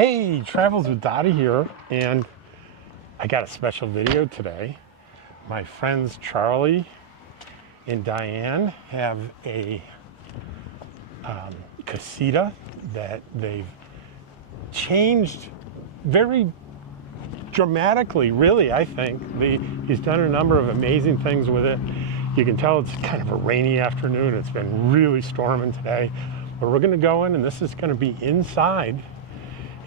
Hey, Travels with Dottie here, and I got a special video today. My friends Charlie and Diane have a Casita that they've changed very dramatically, really, I think. He's done a number of amazing things with it. You can tell it's kind of a rainy afternoon. It's been really storming today. But we're going to go in, and this is going to be inside.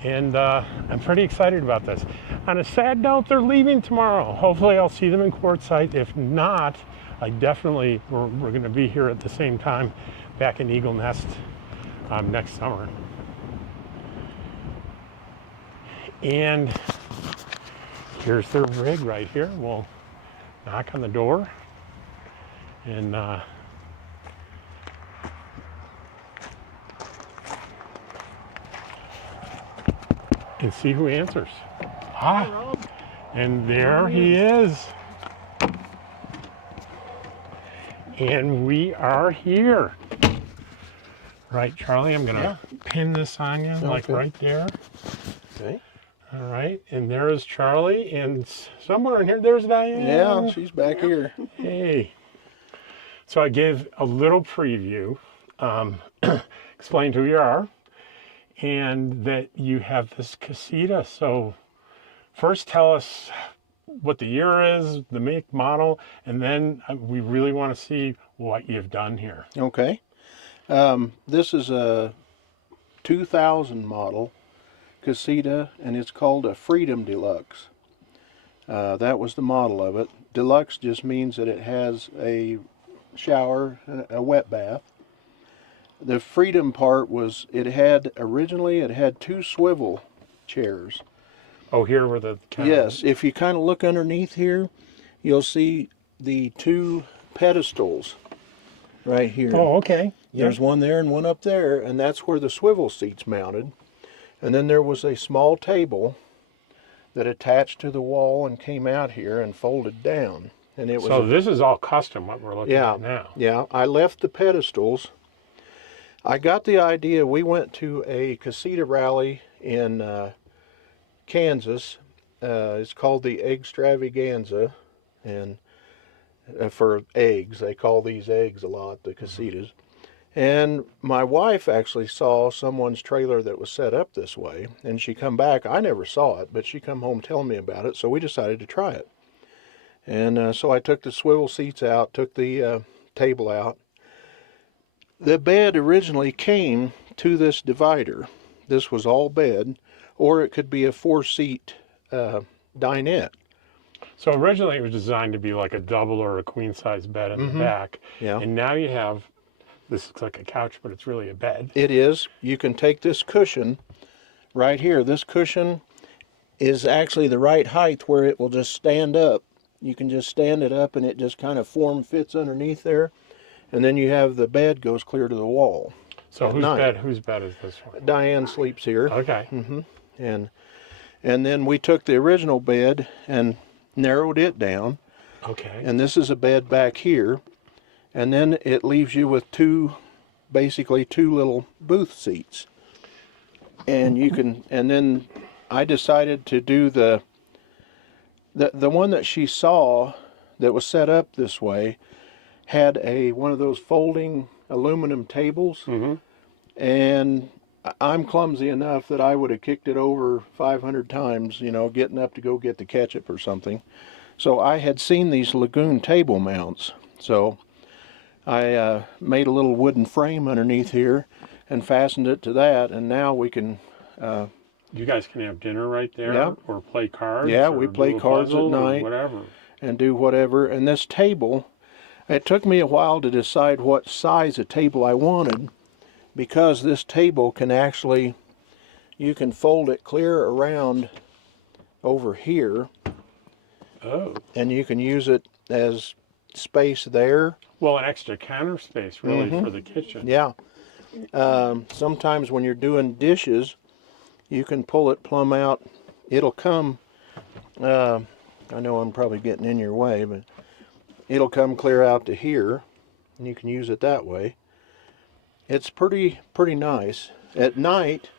And I'm pretty excited about this. On a sad note, they're leaving tomorrow. Hopefully I'll see them in Quartzsite. If not, we're going to be here at the same time back in Eagle Nest next summer. And here's their rig right here. We'll knock on the door and see who answers. Ah, and there he is. And we are here. Right, Charlie, I'm gonna pin this on you, like right there. Okay. All right, and there is Charlie, and somewhere in here, there's Diane. Yeah, she's back here. Hey. So I gave a little preview, explained who you are, and that you have this Casita. So first tell us what the year is, the make, model, and then we really want to see what you've done here. Okay. This is a 2000 model Casita, and it's called a Freedom Deluxe. That was the model of it. Deluxe just means that it has a shower, a wet bath. The Freedom part was, originally it had two swivel chairs. Oh, here were the Yes, if you kind of look underneath here, you'll see the two pedestals right here. Oh, okay. There's one there and one up there, and that's where the swivel seat's mounted. And then there was a small table that attached to the wall and came out here and folded down. And it was so this is all custom, what we're looking at now. Yeah, I left the pedestals. I got the idea. We went to a Casita rally in Kansas. It's called the Eggstravaganza, and for eggs, they call these eggs a lot, the Casitas. And my wife actually saw someone's trailer that was set up this way, and she come back. I never saw it, but she come home telling me about it, so we decided to try it. And so I took the swivel seats out, took the table out. The bed originally came to this divider. This was all bed, or it could be a 4-seat dinette. So originally it was designed to be like a double or a queen size bed in the back. Yeah. And now you have, this looks like a couch, but it's really a bed. It is. You can take this cushion right here. This cushion is actually the right height where it will just stand up. You can just stand it up and it just kind of fits underneath there. And then you have the bed goes clear to the wall. So whose bed is this one? Diane sleeps here. Okay. And then we took the original bed and narrowed it down. Okay. And this is a bed back here. And then it leaves you with basically two little booth seats. And and then I decided to do the one that she saw that was set up this way had one of those folding aluminum tables. And I'm clumsy enough that I would have kicked it over 500 times, getting up to go get the ketchup or something. So I had seen these Lagoon table mounts. So I made a little wooden frame underneath here and fastened it to that, and now we can... you guys can have dinner right there, or play cards. Yeah, we play cards at night, whatever, and do whatever. And this table, it took me a while to decide what size of table I wanted, because this table can actually, you can fold it clear around over here. Oh. And you can use it as space there. Well, an extra counter space, really, for the kitchen. Yeah. Sometimes when you're doing dishes, you can pull it plumb out. It'll come, I know I'm probably getting in your way, but it'll come clear out to here, and you can use it that way. It's pretty nice. At night,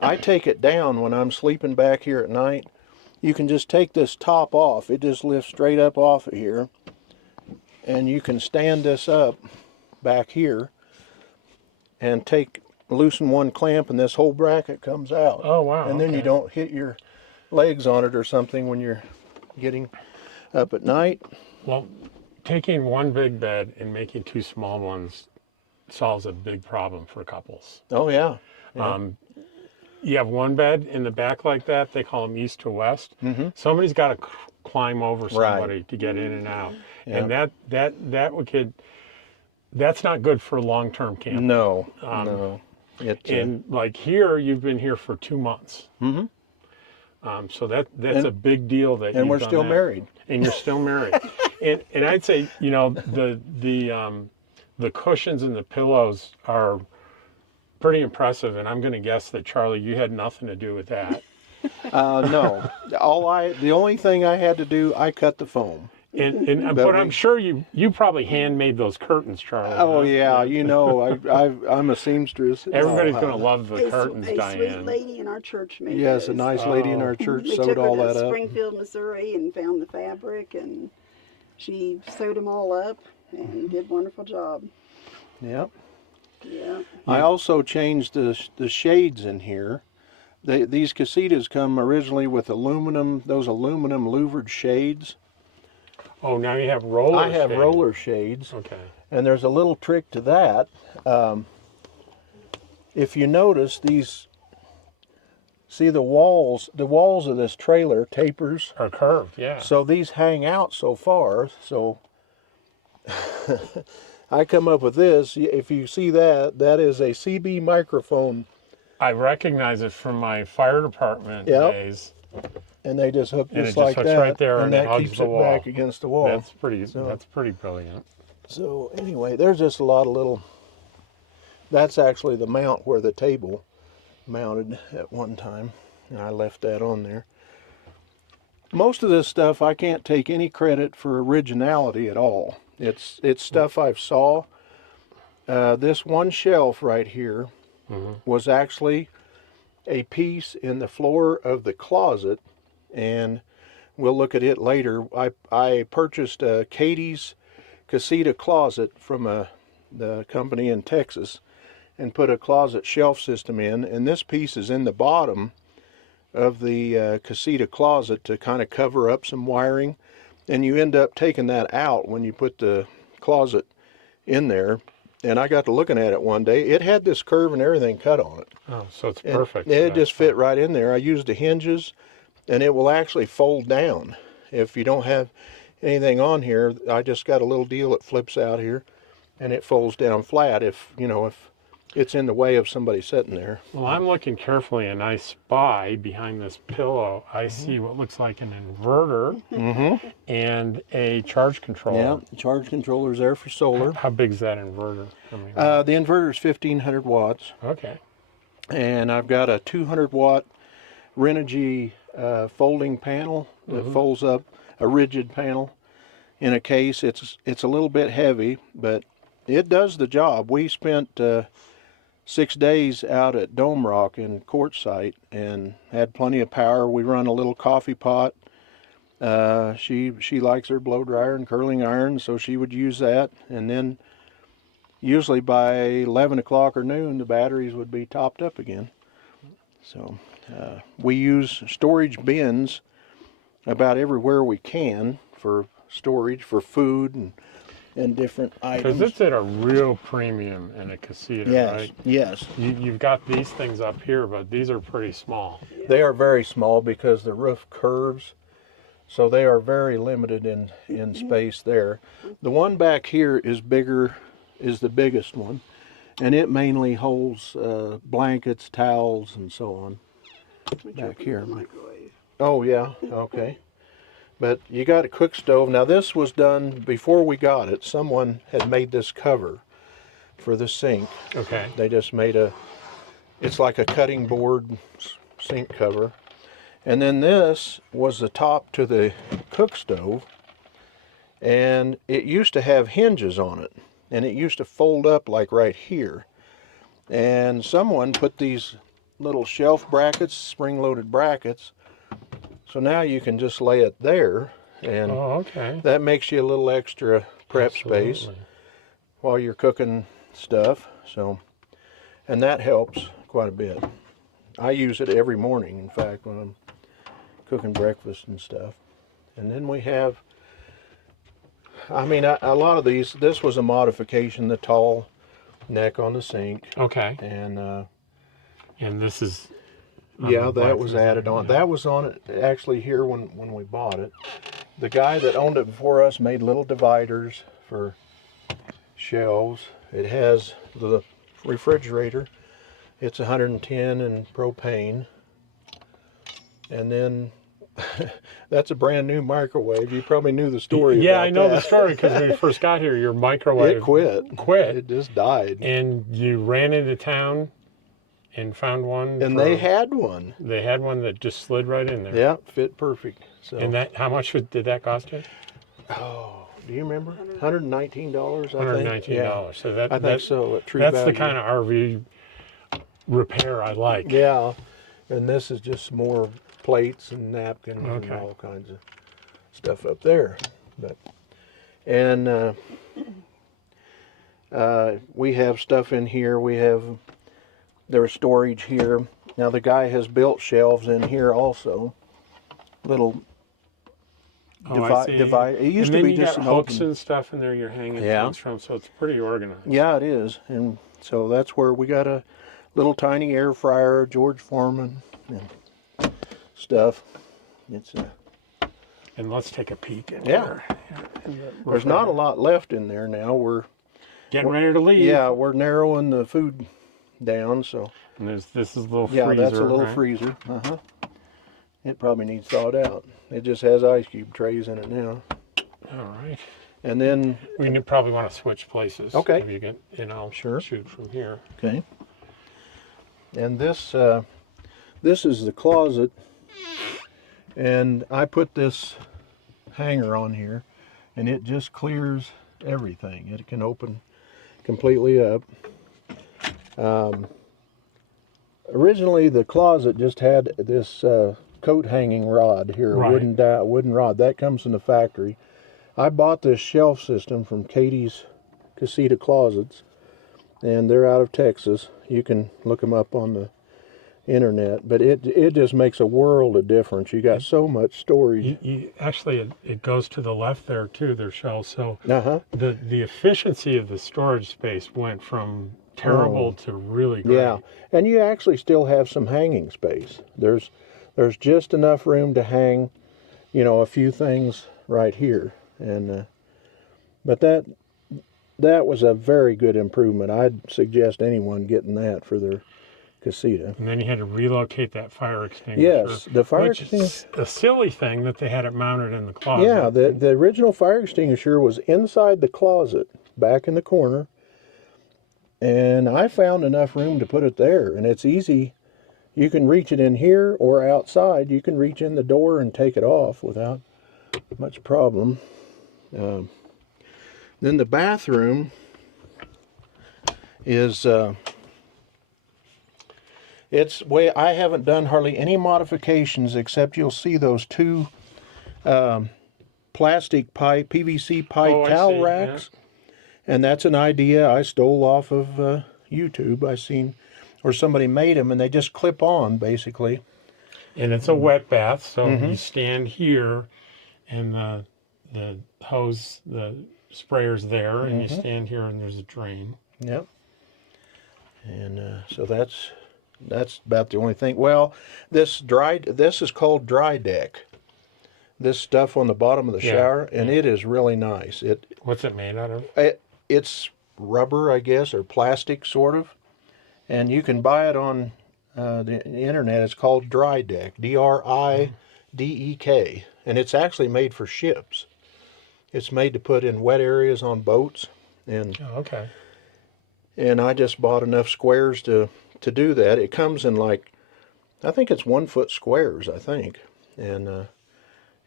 I take it down when I'm sleeping back here at night. You can just take this top off. It just lifts straight up off of here. And you can stand this up back here and loosen one clamp and this whole bracket comes out. Oh, wow. And then you don't hit your legs on it or something when you're getting up at night. Well, taking one big bed and making two small ones solves a big problem for couples. Oh, yeah. You have one bed in the back like that, they call them east to west. Somebody's got to climb over somebody to get in and out. And that's not good for long-term camping. No, no. And like here, you've been here for 2 months. So that's a big deal that and we're still married. And you're still married. and I'd say, you know, the cushions and the pillows are pretty impressive, and I'm going to guess that, Charlie, you had nothing to do with that. No. The only thing I had to do, I cut the foam. But I'm sure you probably handmade those curtains, Charlie. Oh, yeah. You know, I'm a seamstress. Everybody's going to love the curtains, Diane. A sweet lady in our church made Yes, those. a nice lady in our church We sewed took her all to that up. Springfield, Missouri, and found the fabric, and she sewed them all up and did a wonderful job. Yep. Yeah. I also changed the shades in here. These Casitas come originally with those aluminum louvered shades. Oh, now you have roller I have shades. roller shades. Okay. And there's a little trick to that. If you notice see the walls of this trailer tapers Are curved, yeah. so these hang out so far. So I come up with this. If you see that is a CB microphone, I recognize it from my fire department days. and they just hook And this it just like hooks that, right there and and it that hugs keeps the it wall. back against the wall. That's pretty brilliant. So anyway, there's just a lot of little. That's actually the mount where the table mounted at one time, and I left that on there. Most of this stuff I can't take any credit for originality at all. It's stuff I've saw. This one shelf right here was actually a piece in the floor of the closet, and we'll look at it later. I purchased a KATYS Casita closet from the company in Texas and put a closet shelf system in, and this piece is in the bottom of the Casita closet to kind of cover up some wiring, and you end up taking that out when you put the closet in there. And I got to looking at it one day. It had this curve and everything cut on it. Oh, so it's And perfect. it just fit right in there. I used the hinges, and it will actually fold down. If you don't have anything on here, I just got a little deal that flips out here, and it folds down flat if it's in the way of somebody sitting there. Well, I'm looking carefully, and I spy behind this pillow, I see what looks like an inverter and a charge controller. Yeah, the charge controller's there for solar. How big is that inverter? The inverter's 1,500 watts, Okay. and I've got a 200 watt Renogy folding panel that folds up, a rigid panel in a case. It's a little bit heavy, but it does the job. We spent 6 days out at Dome Rock in Quartzsite and had plenty of power. We run a little coffee pot. She likes her blow dryer and curling iron, so she would use that. And then usually by 11 o'clock or noon, the batteries would be topped up again. So we use storage bins about everywhere we can for storage, for food and different items. Because it's at a real premium in a Casita, right? Yes. You've got these things up here, but these are pretty small. They are very small because the roof curves, so they are very limited in space there. The one back here is bigger, is the biggest one, and it mainly holds blankets, towels, and so on. Back here. Microwave. Oh yeah, okay. But you got a cook stove. Now this was done before we got it. Someone had made this cover for the sink. Okay. They just made it's like a cutting board sink cover. And then this was the top to the cook stove. And it used to have hinges on it. And it used to fold up like right here. And someone put these little shelf brackets, spring-loaded brackets. So now you can just lay it there, and okay. that makes you a little extra prep space Absolutely. while you're cooking stuff. So, and that helps quite a bit. I use it every morning, in fact, when I'm cooking breakfast and stuff. And then we have, I mean, a lot of these, this was a modification, the tall neck on the sink. Okay. And this is yeah, that was added on. Yeah. That was on it actually here when we bought it. The guy that owned it before us made little dividers for shelves. It has the refrigerator. It's 110 in propane. And then that's a brand new microwave. You probably knew the story. Yeah, about I know that. the story because when you first got here, your microwave It quit. Quit. It just died. And you ran into town and found one. And they had one. They had one that just slid right in there. Yeah, fit perfect. So. And that, how much did that cost you? Oh, do you remember? $119, I think. $119. Yeah. So that, I think so. At True that's Value. the kind of RV repair I like. Yeah, and this is just more plates and napkins and Okay. all kinds of stuff up there. But and we have stuff in here. We have there's storage here. Now the guy has built shelves in here also. Little I see. divide. It used and to then be you just got an hooks open. and stuff in there you're hanging Yeah. things from, so it's pretty organized. Yeah, it is, and so that's where we got a little tiny air fryer, George Foreman, and stuff. It's And let's take a peek in Yeah. here. there's not a lot left in there now. We're Getting ready to leave. yeah, we're narrowing the food down. So And this is a little yeah, freezer. that's a little right? freezer. It probably needs thawed out. It just has ice cube trays in it now. All right. And then We probably want to switch places. Okay. If you get, I'll Sure. shoot from here. okay, and this is the closet, and I put this hanger on here, and it just clears everything. It can open completely up. Originally, the closet just had this coat hanging rod here, Right. a wooden rod that comes from the factory. I bought this shelf system from KATYS Casita Closets, and they're out of Texas. You can look them up on the internet, but it just makes a world of difference. You got so much storage. Actually, it goes to the left there too. Their shelves. So Uh-huh. the efficiency of the storage space went from terrible to really great. Yeah, and you actually still have some hanging space. There's just enough room to hang, a few things right here, and but that was a very good improvement. I'd suggest anyone getting that for their Casita. And then you had to relocate that fire extinguisher. Yes, the fire which is extinguisher. a silly thing that they had it mounted in the closet. Yeah, the original fire extinguisher was inside the closet, back in the corner, and I found enough room to put it there, and it's easy. You can reach it in here or outside. You can reach in the door and take it off without much problem. Then the bathroom is it's way I haven't done hardly any modifications except you'll see those two plastic pipe, PVC pipe Oh, I towel see, racks, and that's an idea I stole off of YouTube. I seen, or somebody made them, and they just clip on basically. And it's a wet bath, so Mm-hmm. you stand here, and the hose, the sprayer's there, and Mm-hmm. you stand here, and there's a drain. Yep. And so that's about the only thing. Well, this is called dry deck. This stuff on the bottom of the Yeah, shower, and it is really nice. What's it made out of? It's rubber, I guess, or plastic, sort of. And you can buy it on the internet. It's called Dry Deck, DRIDEK, and it's actually made for ships. It's made to put in wet areas on boats, and Oh, okay. I just bought enough squares to do that. It comes in I think it's 1 foot squares, I think. And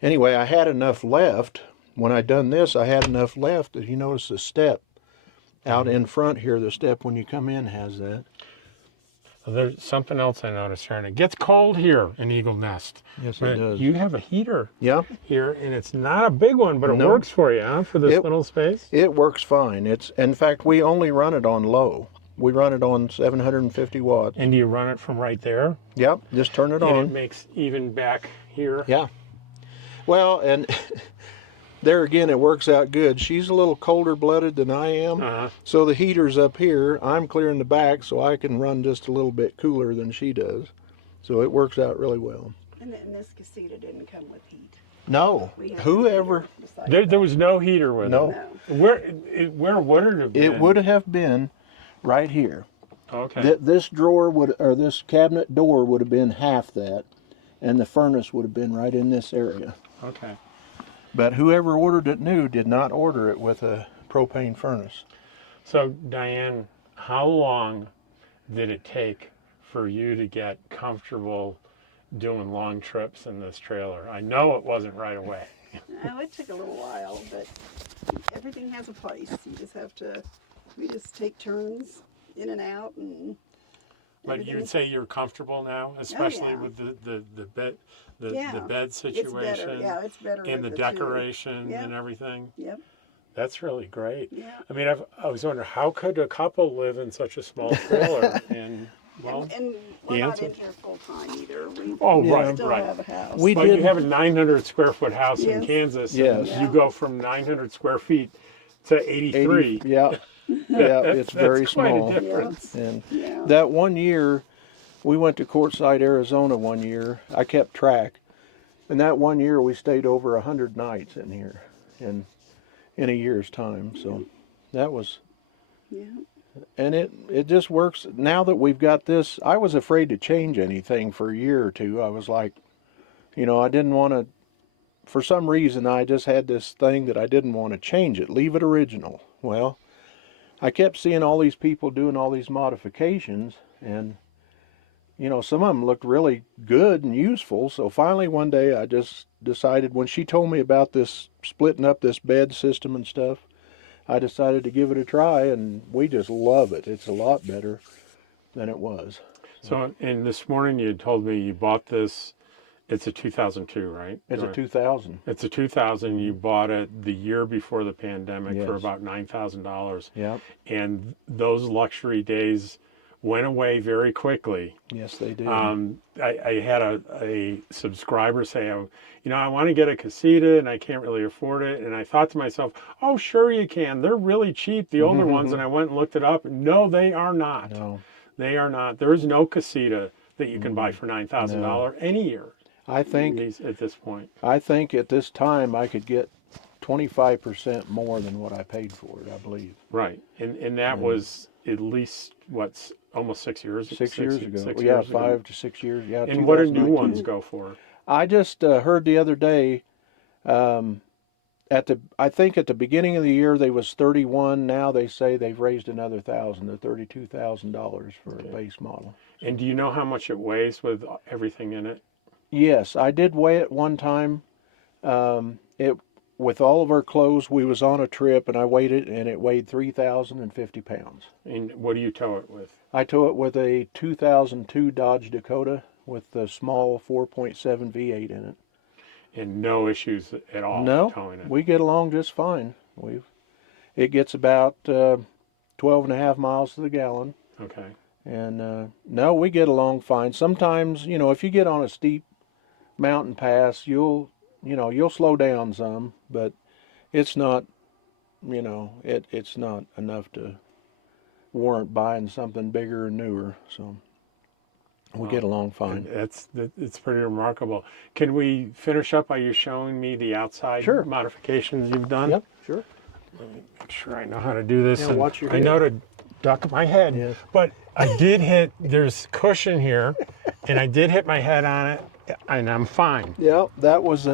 anyway, I had enough left. When I done this, I had enough left. As you notice, the step out in front here, the step when you come in has that. There's something else I noticed here, and it gets cold here in Eagle Nest. Yes, But it does. you have a heater Yeah, here, and it's not a big one, but it No. works for you, huh? For this It- little space. it works fine. In fact, we only run it on low. We run it on 750 watts. And do you run it from right there? Yep, just turn it And it on. makes even back here. Yeah. Well, and there again, it works out good. She's a little colder blooded than I am. Uh-huh. So the heater's up here. I'm clearing the back so I can run just a little bit cooler than she does. So it works out really well. And this casita didn't come with heat. No, We had a whoever, heater beside There that. was no heater with No. it. No. Where would it have been? it would have been right here. Okay. This drawer would, or this cabinet door would have been half that, and the furnace would have been right in this area. Okay. But whoever ordered it new did not order it with a propane furnace. So, Diane, how long did it take for you to get comfortable doing long trips in this trailer? I know it wasn't right away. Oh, it took a little while, but everything has a place. We just take turns in and out, and But you would say you're comfortable now, especially with the bed, the bed it's situation, better. Yeah, it's better. and the with decoration Yep. and everything. Yep. That's really great. Yeah. I mean, I was wondering, how could a couple live in such a small trailer? And well, And we're the not answer- in here full time either. We oh Yeah. right, still right. have a house. We But you did- have a 900 square foot house in Yes. Kansas. Yes. And you go from 900 square feet to 83. 80, yeah, yeah, it's very That's quite small. a difference. And Yeah. that one year, we went to Quartzsite, Arizona one year. I kept track. And that one year, we stayed over 100 nights in here in a year's time. So that was, Yeah. and it just works. Now that we've got this, I was afraid to change anything for a year or two. I was like, I didn't want to, for some reason, I just had this thing that I didn't want to change it, leave it original. Well, I kept seeing all these people doing all these modifications, and some of them looked really good and useful. So finally one day I just decided, when she told me about this splitting up this bed system and stuff, I decided to give it a try, and we just love it. It's a lot better than it was. So, and this morning you told me you bought this. It's a 2002, right? It's a Or- 2000. It's a 2000. You bought it the year before the pandemic for Yes. about $9,000. Yeah. And those luxury days went away very quickly. Yes, they did. I had a subscriber say, I want to get a Casita and I can't really afford it. And I thought to myself, oh, sure you can. They're really cheap, the older ones. And I went and looked it up. No, they are not. No. They are not. There is no Casita that you can buy for $9,000 any year. I think At this point. at this time I could get 25% more than what I paid for it, I believe. Right. And that was at least, almost 6 years ago? 6 years ago. 6 Yeah, years ago. 5 to 6 years. Yeah. And what do new 2019. ones go for? I just heard the other day, I think at the beginning of the year they was 31. Now they say they've raised another $1,000 to $32,000 for a base model. And do you know how much it weighs with everything in it? Yes, I did weigh it one time. With all of our clothes, we was on a trip, and I weighed it, and it weighed 3,050 pounds. And what do you tow it with? I tow it with a 2002 Dodge Dakota with the small 4.7 V8 in it. And no issues at all No, towing it? we get along just fine. It gets about 12 and a half miles to the gallon. Okay. And no, we get along fine. Sometimes, if you get on a steep mountain pass, you'll slow down some, but it's not, it's not enough to warrant buying something bigger and newer. So we get along fine. It's pretty remarkable. Can we finish up by you showing me the outside Sure. modifications you've done? Yep, sure. Make sure I know how to do this. Yeah, and watch your I head. know to duck my head, Yes. but I did hit, there's cushion here, and I did hit my head on it, and I'm fine. Yeah, that was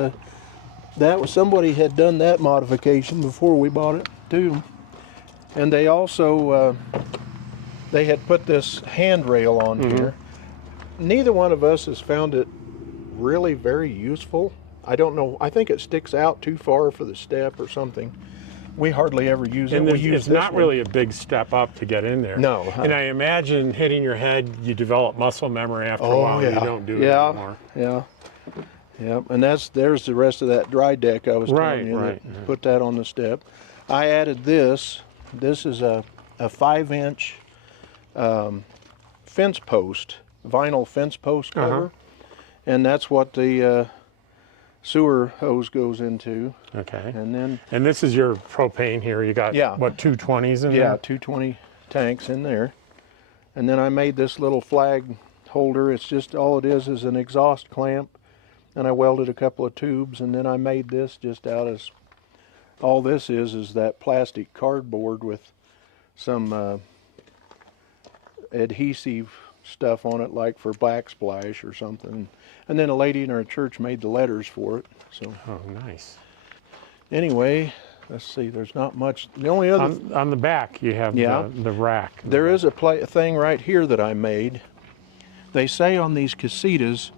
somebody had done that modification before we bought it too, and they also they had put this handrail on here. Neither one of us has found it really very useful. I don't know. I think it sticks out too far for the step or something. we hardly ever use it. And We use it's this not one. really a big step up to get in there. No. And I imagine hitting your head, you develop muscle memory after a Oh while. yeah. And you don't do it Yeah. anymore. Yeah. Yep. And there's the rest of that dry deck I was Right, telling you. right. That put that on the step. I added this. This is a 5-inch fence post, vinyl fence post cover, and that's what the sewer hose goes into. Okay. And this is your propane here. You got, Yeah. what, 220s in yeah, there? 220 tanks in there. And then I made this little flag holder. It's just all it is an exhaust clamp, and I welded a couple of tubes, and then I made this just out as, all this is that plastic cardboard with some adhesive stuff on it, like for backsplash or something. And then a lady in our church made the letters for it. So Oh, nice. anyway, let's see, there's not much. The only other On the back, you have Yeah. the rack. there is a thing right here that I made. They say on these casitas,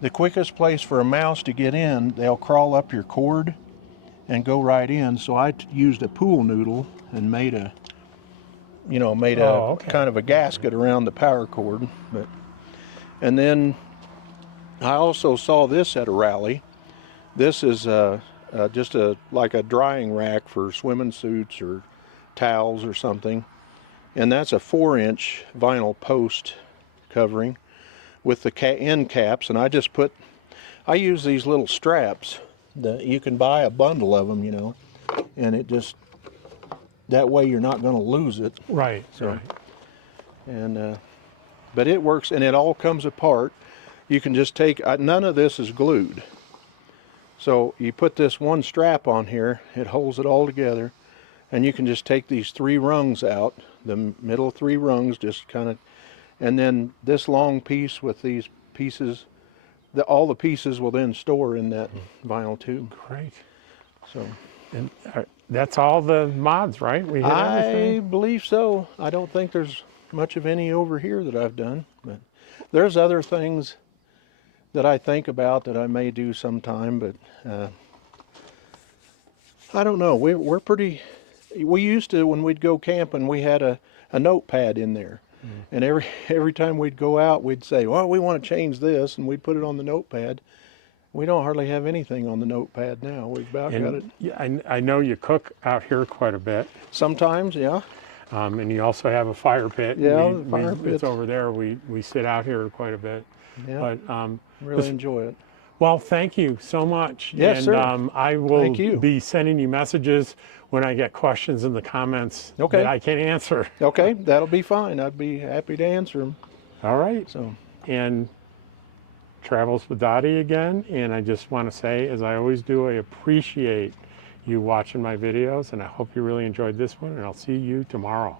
the quickest place for a mouse to get in, they'll crawl up your cord and go right in. So I used a pool noodle and made a Oh, okay. kind of a gasket around the power cord. And then I also saw this at a rally. This is just like a drying rack for swimming suits or towels or something. And that's a 4-inch vinyl post covering with the end caps. And I use these little straps that you can buy a bundle of them, and it just, that way you're not going to lose it. Right, So, right. and but it works, and it all comes apart. You can just take, none of this is glued. So you put this one strap on here, it holds it all together, and you can just take these 3 rungs out, the middle 3 rungs, just kind of, and then this long piece with these pieces, all the pieces will then store in that vinyl tube. Great. So And that's all the mods, right? We hit I everything? believe so. I don't think there's much of any over here that I've done, but there's other things that I think about that I may do sometime, but I don't know. We used to, when we'd go camping, we had a notepad in there. And every time we'd go out, we'd say, well, we want to change this, and we'd put it on the notepad. We don't hardly have anything on the notepad now. We've about got it. And yeah, I know you cook out here quite a bit. Sometimes, yeah. And you also have a fire pit. Yeah, the fire It's pit. over there. We sit out here quite a bit. Yeah, But really enjoy it. well, thank you so much. Yes, and sir. I will Thank you. be sending you messages when I get questions in the comments Okay. that I can answer. Okay, that'll be fine. I'd be happy to answer them. All right. So, And Travels with Dottie again. And I just want to say, as I always do, I appreciate you watching my videos, and I hope you really enjoyed this one, and I'll see you tomorrow.